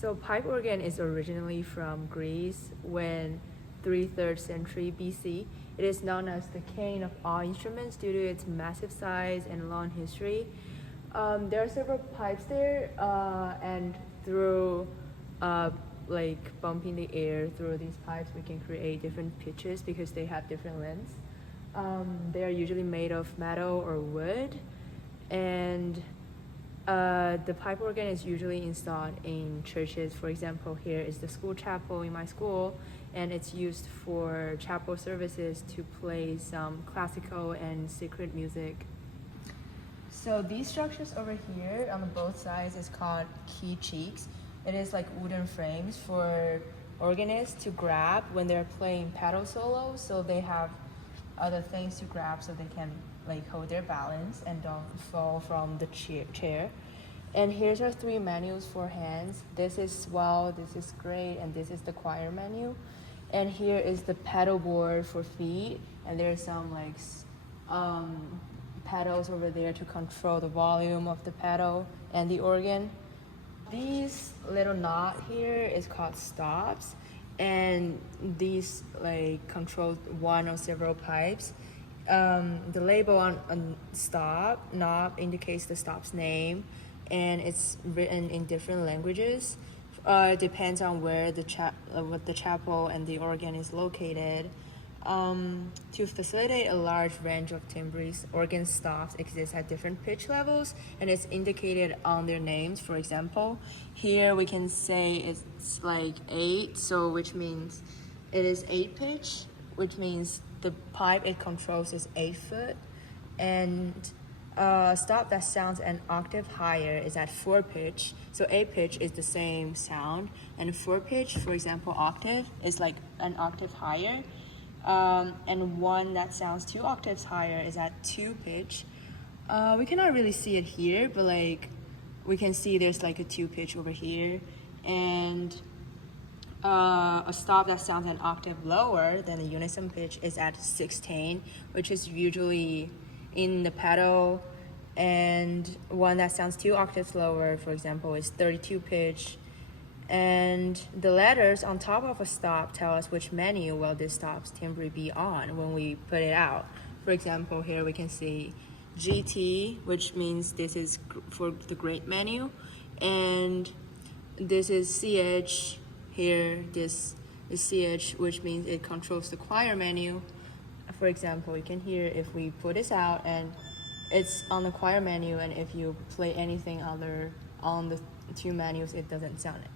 So pipe organ is originally from Greece when 3rd century BC. It is known as the king of all instruments due to its massive size and long history. There are several pipes there, and through like bumping the air through these pipes, we can create different pitches because they have different lengths. They are usually made of metal or wood, and the pipe organ is usually installed in churches. For example, here is the school chapel in my school, and it's used for chapel services to play some classical and sacred music. So these structures over here on both sides is called key cheeks. It is like wooden frames for organists to grab when they're playing pedal solo, so they have other things to grab so they can like hold their balance and don't fall from the chair. And here's our 3 menus for hands. This is swell, this is great, and this is the choir menu. And here is the pedal board for feet, and there's some like pedals over there to control the volume of the pedal and the organ. These little knot here is called stops, and these like control one or several pipes. The label on stop knob indicates the stop's name, and it's written in different languages. It depends on where the chapel and the organ is located. To facilitate a large range of timbres, organ stops exist at different pitch levels, and it's indicated on their names. For example, here we can say it's like 8, so which means it is 8 pitch, which means the pipe it controls is 8 foot, and a stop that sounds an octave higher is at 4 pitch. So 8 pitch is the same sound, and 4 pitch, for example, octave, is like an octave higher. And one that sounds 2 octaves higher is at 2 pitch. We cannot really see it here, but like we can see there's like a 2 pitch over here, and a stop that sounds an octave lower than the unison pitch is at 16, which is usually in the pedal, and one that sounds 2 octaves lower, for example, is 32 pitch. And the letters on top of a stop tell us which menu will this stop's timbre be on when we put it out. For example, here we can see GT, which means this is for the great menu, and this is CH. Here, this is CH, which means it controls the choir menu. For example, you can hear if we put this out and it's on the choir menu, and if you play anything other on the 2 menus, it doesn't sound it.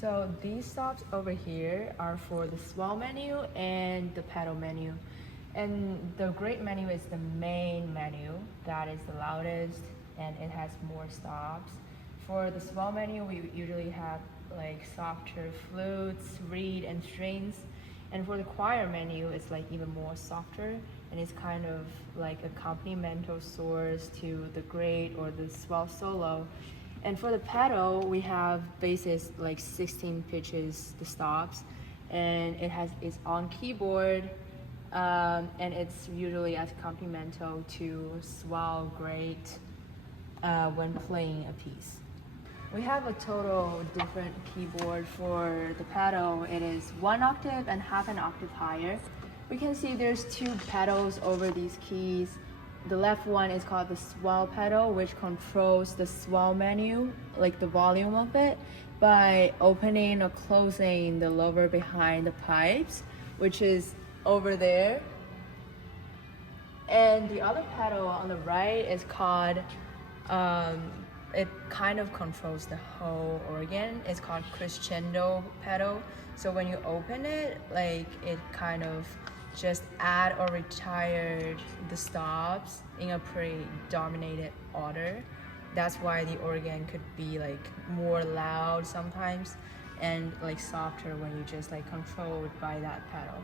So these stops over here are for the swell menu and the pedal menu. And the great menu is the main menu, that is the loudest, and it has more stops. For the swell menu, we usually have like softer flutes, reed, and strings. And for the choir menu, it's like even more softer, and it's kind of like a complemental source to the great or the swell solo. And for the pedal, we have basses like 16 pitches, the stops, and it has its own keyboard, and it's usually as complemental to swell great when playing a piece. We have a total different keyboard for the pedal. It is 1 octave and half an octave higher. We can see there's 2 pedals over these keys. The left one is called the swell pedal, which controls the swell menu, like the volume of it, by opening or closing the lever behind the pipes, which is over there. And the other pedal on the right is called, it kind of controls the whole organ. It's called crescendo pedal. So when you open it, like it kind of just add or retired the stops in a predominated order. That's why the organ could be like more loud sometimes and like softer when you just like controlled by that pedal.